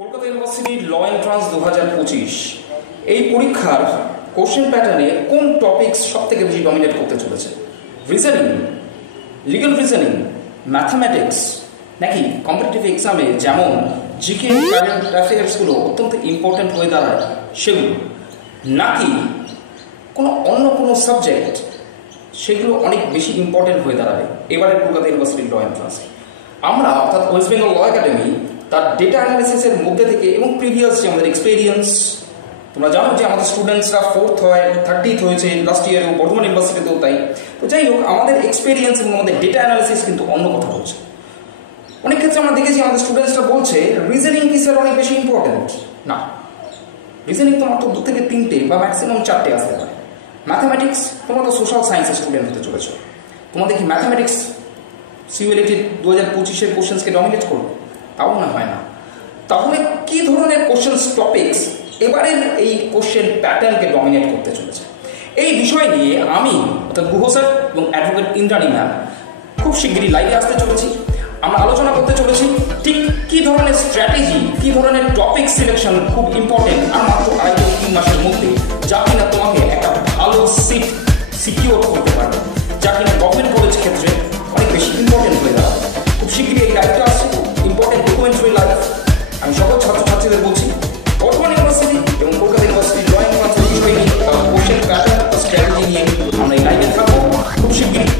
কলকাতা ইউনিভার্সিটির ল এন্ট্রান্স 2025 এই পরীক্ষার কোশ্চেন প্যাটার্নে কোন টপিকস সবথেকে বেশি ডমিনেট করতে চলেছে? রিজনিং, লিগ্যাল রিজনিং, ম্যাথামেটিক্স, নাকি কম্পিটিটিভ এক্সামে যেমন জিকে কারেন্ট অ্যাফেয়ার্সগুলো অত্যন্ত ইম্পর্ট্যান্ট হয়ে দাঁড়ায় সেগুলো, নাকি অন্য কোনো সাবজেক্ট সেগুলো অনেক বেশি ইম্পর্ট্যান্ট হয়ে দাঁড়াবে এবারের কলকাতা ইউনিভার্সিটির ল এন্ট্রান্সে? আমরা অর্থাৎ ওয়েস্ট বেঙ্গল ল একাডেমি তার ডেটা অ্যানালিসিসের মধ্যে থেকে এবং প্রিভিয়াস যে আমাদের এক্সপিরিয়েন্স, তোমরা জানো যে আমাদের স্টুডেন্টসরা 4th হয়, 30th হয়েছে লাস্ট ইয়ারেও, বর্ধমান ইউনিভার্সিটিতেও তাই। তো যাই হোক, আমাদের এক্সপিরিয়েন্স এবং আমাদের ডেটা অ্যানালিসিস কিন্তু অন্য কথা বলছে। অনেক ক্ষেত্রে আমরা দেখেছি আমাদের স্টুডেন্টসরা বলছে রিজনিং কি স্যার অনেক বেশি ইম্পর্টেন্ট? না, রিজনিং তোমার তো 2 থেকে 3টে বা ম্যাক্সিমাম 4টে আসতে পারে। ম্যাথামেটিক্স, তোমরা তো সোশ্যাল সায়েন্সের স্টুডেন্ট হতে চলেছো, তোমাদের কি ম্যাথামেটিক্স সিউএলইটি 2025-এর কোশ্চেন্সকে ডমিনেট করবে? তাও না, হয় না। তাহলে কি ধরনের কোশ্চেন্স টপিকস এবারের এই কোশ্চেন প্যাটার্নকে ডমিনেট করতে চলেছে? এই বিষয় নিয়ে আমি অর্থাৎ গুহ স্যার এবং অ্যাডভোকেট ইন্দ্রাণী ম্যাম খুব শিগগিরই লাইভে আসতে চলেছি। আমরা আলোচনা করতে চলেছি ঠিক কী ধরনের স্ট্র্যাটেজি, কী ধরনের টপিক সিলেকশন খুব ইম্পর্টেন্ট আর মাত্র 2.5-3 মাসের মধ্যে, যা কিনা তোমাকে একটা ভালো সিট সিকিউর করতে পারবে, যা কিনা গভর্নমেন্ট কলেজ ক্ষেত্রে অনেক বেশি ইম্পর্টেন্ট হয়ে দাঁড়াবে। খুব শিগগিরই এই লাইভটা আসছে, ইম্পর্টেন্ট ডকুমেন্টারি লাইভ। আমি সকল ছাত্রছাত্রীদের বলছি, বর্ধমান ইউনিভার্সিটি এবং কলকাতা ইউনিভার্সিটি ড্রয়িং বিষয় নিয়ে কোশ্চেন প্যাটার্ন স্ট্র্যাটেজি নিয়ে আমরা এই লাইভে থাকবো খুব শিগগিরই।